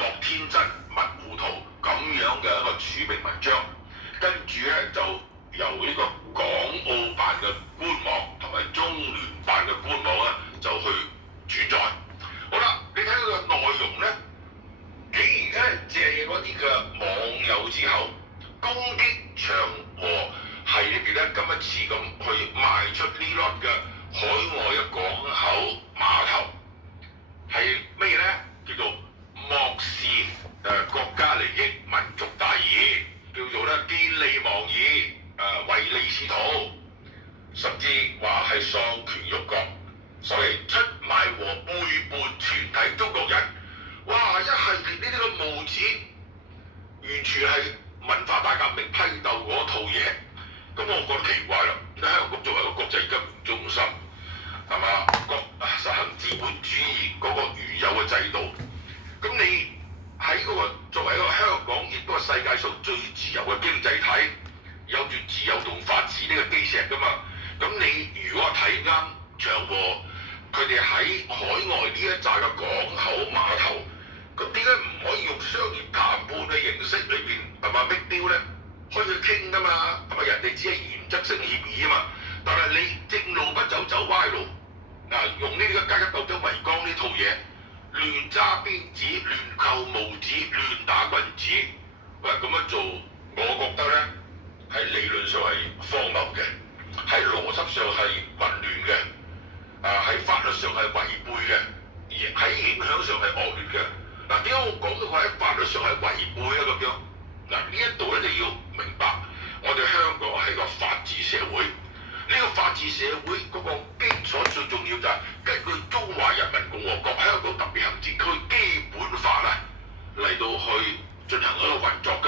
莫天真，勿糊塗咁樣嘅一個署名文章，跟住咧就由呢個港澳辦嘅官網同埋中聯辦嘅官網咧就去轉載。好啦，你睇佢嘅內容咧，竟然咧借嗰啲嘅網友之口攻擊長和系裏邊咧，今一次咁去賣出呢粒嘅海外嘅港口碼頭係咩咧？叫做漠視國家利益、民族大義，叫做咧見利忘義，唯利是圖，甚至話係喪權辱國，所謂出賣和背叛全體中國人。哇！一系列呢啲嘅帽子，完全係文化大革命批鬥嗰套嘢。咁我覺得奇怪啦，香港作為一個國際金融中心，係嘛？實行資本主義嗰個原有嘅制度，咁你喺嗰個作為一個香港，亦都係世界上最自由嘅經濟體，有住自由同法治呢個基石噶嘛。咁你如果睇啱長和佢哋喺海外呢一紮嘅港口碼頭，咁點解唔可以用商業談判嘅形式裏邊係嘛 make deal 咧？可以去傾噶嘛，係咪？人哋只係原則性協議啊嘛，但係你正路不走，走歪路，用呢啲嘅階級鬥爭為綱呢套嘢，亂揸鞭子、亂扣帽子、亂打棍子，喂咁樣做，我覺得咧喺理論上係荒謬嘅，喺邏輯上係混亂嘅，喺法律上係違背嘅，而喺影響上係惡劣嘅。點解我講到佢喺法律上係違背咧咁樣？呢一度咧就要明白，我哋香港係個法治社會，呢個法治社會嗰個基礎最重要就係根據《中華人民共和國香港特別行政區基本法》嚟到去進行一個運作。